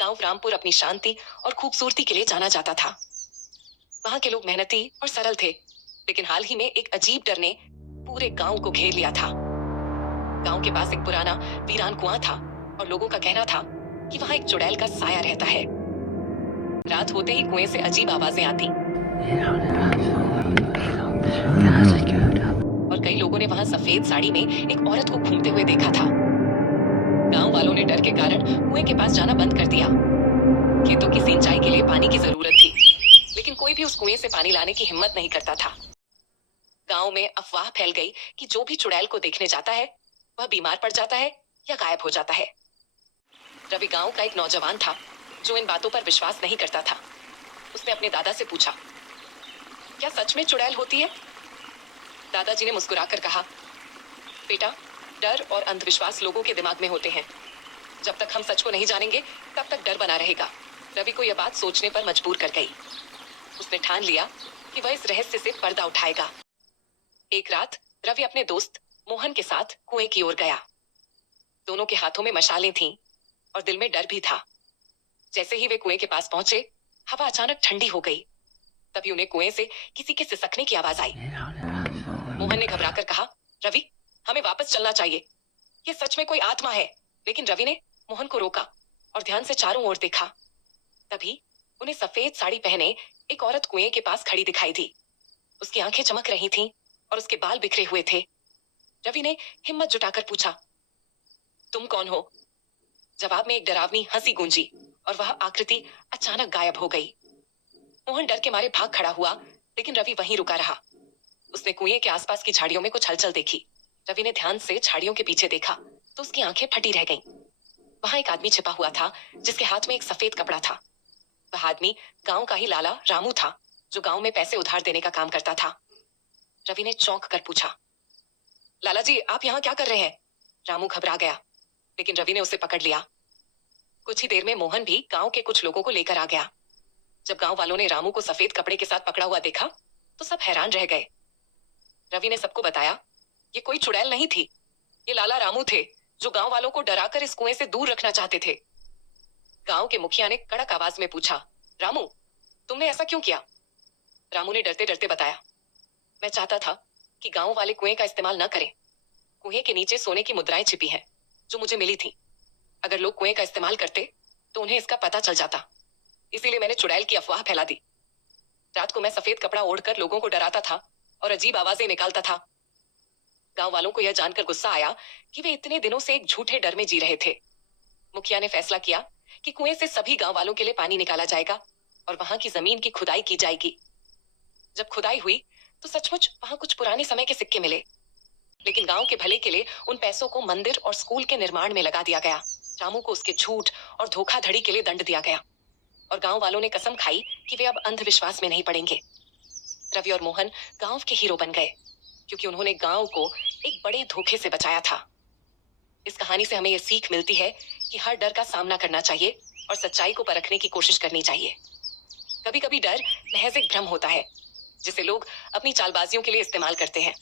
गांव रामपुर अपनी शांति और खूबसूरती के लिए जाना जाता था। वहां के लोग मेहनती और सरल थे, लेकिन हाल ही में एक अजीब डर ने पूरे गांव को घेर लिया था। गांव के पास एक पुराना वीरान कुआं था और लोगों का कहना था कि वहां एक चुड़ैल का साया रहता है। रात होते ही कुएं से अजीब आवाजें आती और कई लोगों ने वहां सफेद साड़ी में एक औरत को घूमते हुए देखा था। गांव वालों ने डर के कारण कुएं के पास जाना बंद कर दिया। खेतों की सिंचाई के लिए पानी की जरूरत थी, लेकिन कोई भी उस कुएं से पानी लाने की हिम्मत नहीं करता था। गांव में अफवाह फैल गई कि जो भी चुड़ैल को देखने जाता है वह बीमार पड़ जाता है या गायब हो जाता है। रवि गांव का एक नौजवान था जो इन बातों पर विश्वास नहीं करता था। उसने अपने दादा से पूछा, क्या सच में चुड़ैल होती है? दादाजी ने मुस्कुराकर कहा, बेटा, डर और अंधविश्वास लोगों के दिमाग में होते हैं। जब तक हम सच को नहीं जानेंगे तब तक डर बना रहेगा। रवि को यह बात सोचने पर मजबूर कर गई। उसने ठान लिया कि वह इस रहस्य से पर्दा उठाएगा। एक रात रवि अपने दोस्त मोहन के साथ कुएं की ओर गया। दोनों के हाथों में मशालें थीं और दिल में डर भी था। जैसे ही वे कुएं के पास पहुंचे, हवा अचानक ठंडी हो गई। तभी उन्हें कुएं से किसी के सिसकने की आवाज आई। मोहन ने घबराकर कहा, रवि, हमें वापस चलना चाहिए, ये सच में कोई आत्मा है। लेकिन रवि ने मोहन को रोका और ध्यान से चारों ओर देखा। तभी उन्हें सफेद साड़ी पहने एक औरत कुएं के पास खड़ी दिखाई दी। उसकी आंखें चमक रही थीं और उसके बाल बिखरे हुए थे। रवि ने हिम्मत जुटाकर पूछा, तुम कौन हो? जवाब में एक डरावनी हंसी गूंजी और वह आकृति अचानक गायब हो गई। मोहन डर के मारे भाग खड़ा हुआ, लेकिन रवि वहीं रुका रहा। उसने कुएं के आसपास की झाड़ियों में कुछ हलचल देखी। रवि ने ध्यान से झाड़ियों के पीछे देखा तो उसकी आंखें फटी रह गईं। वहां एक आदमी छिपा हुआ था जिसके हाथ में एक सफेद कपड़ा था। वह आदमी गांव का ही लाला रामू था, जो गांव में पैसे उधार देने का काम करता था। रवि ने चौंक कर पूछा, लाला जी, आप यहाँ क्या कर रहे हैं? रामू घबरा गया, लेकिन रवि ने उसे पकड़ लिया। कुछ ही देर में मोहन भी गांव के कुछ लोगों को लेकर आ गया। जब गांव वालों ने रामू को सफेद कपड़े के साथ पकड़ा हुआ देखा तो सब हैरान रह गए। रवि ने सबको बताया, ये कोई चुड़ैल नहीं थी, ये लाला रामू थे, जो गांव वालों को डराकर इस कुएं से दूर रखना चाहते थे। गांव के मुखिया ने कड़क आवाज में पूछा, रामू, तुमने ऐसा क्यों किया? रामू ने डरते डरते बताया, मैं चाहता था कि गांव वाले कुएं का इस्तेमाल न करें। कुएं के नीचे सोने की मुद्राएं छिपी हैं, जो मुझे मिली थी। अगर लोग कुएं का इस्तेमाल करते तो उन्हें इसका पता चल जाता। इसीलिए मैंने चुड़ैल की अफवाह फैला दी। रात को मैं सफेद कपड़ा ओढ़कर लोगों को डराता था और अजीब आवाजें निकालता था। गांव वालों को यह जानकर गुस्सा आया कि वे इतने दिनों से एक झूठे डर में जी रहे थे। मुखिया ने फैसला किया कि कुएं से सभी गांव वालों के लिए पानी निकाला जाएगा और वहां की जमीन की खुदाई की जाएगी। जब खुदाई हुई तो सचमुच वहां कुछ पुराने समय के सिक्के मिले, लेकिन गांव के भले के लिए उन पैसों को मंदिर और स्कूल के निर्माण में लगा दिया गया। रामू को उसके झूठ और धोखाधड़ी के लिए दंड दिया गया और गांव वालों ने कसम खाई कि वे अब अंधविश्वास में नहीं पड़ेंगे। रवि और मोहन गांव के हीरो बन गए, क्योंकि उन्होंने गांव को एक बड़े धोखे से बचाया था। इस कहानी से हमें यह सीख मिलती है कि हर डर का सामना करना चाहिए और सच्चाई को परखने की कोशिश करनी चाहिए। कभी कभी डर महज एक भ्रम होता है, जिसे लोग अपनी चालबाजियों के लिए इस्तेमाल करते हैं।